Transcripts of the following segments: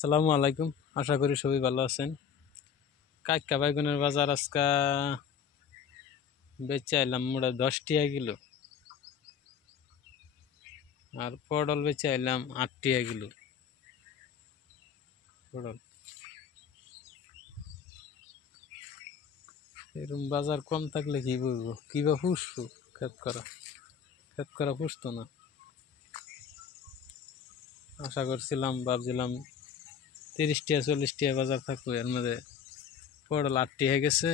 আসসালামু আলাইকুম। আশা করি সবাই ভালো আছেন। কাইক্কা বাইগুনের বাজার আজকা বেচে আইলাম মোটা 10 টাকা কিলো, আর পটল বেচে আইলাম 8 টাকা কিলো। পটল এরকম বাজার কম থাকলে কি বলবো, কিবা পুষবো? খেত করা পুষতো না। আশা করছিলাম, ভাবছিলাম 30 টাকা 40 টাকা বাজার থাকবো, এর মধ্যে পটল 8 টাকা গেছে,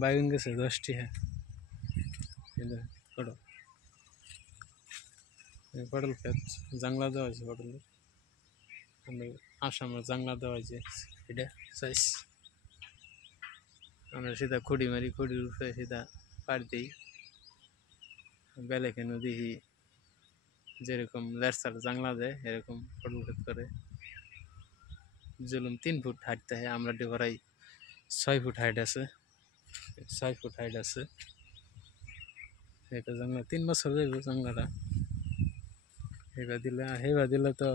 বাইগুন গেছে 10 টাকা। পটল পটল খেত জাংলা দেওয়া হয়েছে, পটলের আসামের জাংলা দেওয়া হয়েছে। এটা সাইজ আমরা সিধা খুঁড়ি মারি, খুঁড়ির উপরে সিধা পাড় দিই। বেলে কেন দেখি যেরকম লেরসার জাংলা দেয় এরকম পটল ক্ষেত করে। জুলুম 3 ফুট হাইটতে হয়, আমরা ডেভারাই 6 ফুট হাইট আছে। 6 ফুট হাইট আছে এটা জাংলা। 3 বছর যাইব জাংলাটা। হেবা দিলে তো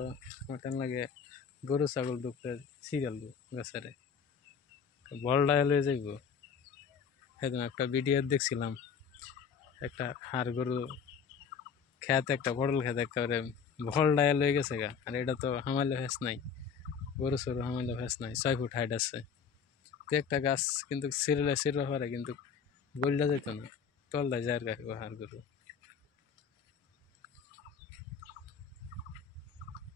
মটন লাগে, গরু ছাগল দুঃখে সিরিয়াল গাছারে বলডা লয়ে যাইব। সেদিন একটা ভিডিও দেখছিলাম, একটা হাড় গরু খেত, একটা পটল খেত একেবারে ভলডা লয়ে গেছে গা। আর এটা তো হামাইলে ফেস নাই, গরু সরু হামাইলে ফেস নাই। 6 ফুট হাইট আছে। তো একটা গাছ কিন্তু সিরলে পারে, কিন্তু গলটা যেত না, তলদায় যায় আর হাড় গরু।